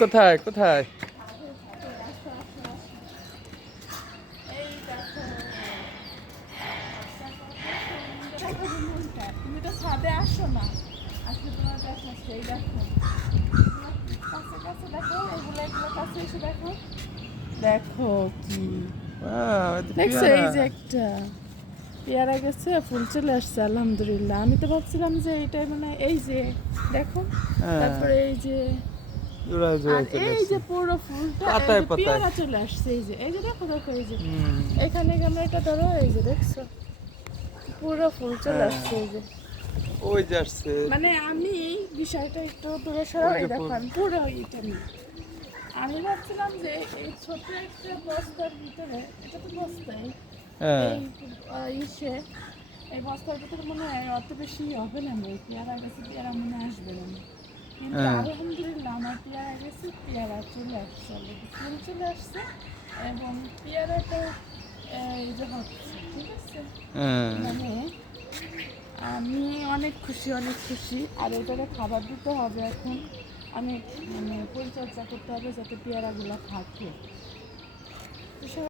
কোথায় কোথায়? তুমি তো ছাদে আসো না, আসলে তোমার দেখাচ্ছে। এই দেখো কাছে কাছে দেখো, এগুলো এগুলো কাছে এসে দেখো। দেখো কি দেখছো, এই যে একটা পেয়ারা গেছে, ফুল চলে আসছে আলহামদুলিল্লাহ। আমি তো ভাবছিলাম যে এইটাই মানে এই যে দেখো, তারপরে এই যে আর এই যে পুরো ফুলটা পেয়ারা চলে আসছে। এই যে দেখো দেখো, এই যে এখানে ক্যামেরাটা ধরো, এই যে দেখছো পুরো ফুল চলে আসছে। এই যে ওই যে আসছে, মানে আমি বিষয়টা একটু দূরে সরাই দেখো, আমি পুরো এটা নিয়ে আমি ভাবছিলাম যে এই ছোট একটা বস্তার ভিতরে, এটা তো বস্তায় এই ইসে, এই বস্তার ভিতরে মনে হয় অত বেশি হবে না, পেয়ারা গেছে, পেয়ারা মনে আসবে না। কিন্তু আলহামদুলিল্লাহ আমার পেয়ারা গেছে, পেয়ারা চলে আসছে, অলরেডি ফুল চলে আসছে এবং পেয়ারাটা এই যে হচ্ছে, ঠিক আছে। মানে আমি অনেক খুশি, অনেক খুশি। আর এটাকে খাবার দিতে হবে এখন, অনেক মানে পরিচর্যা করতে হবে যাতে পেয়ারাগুলো থাকে।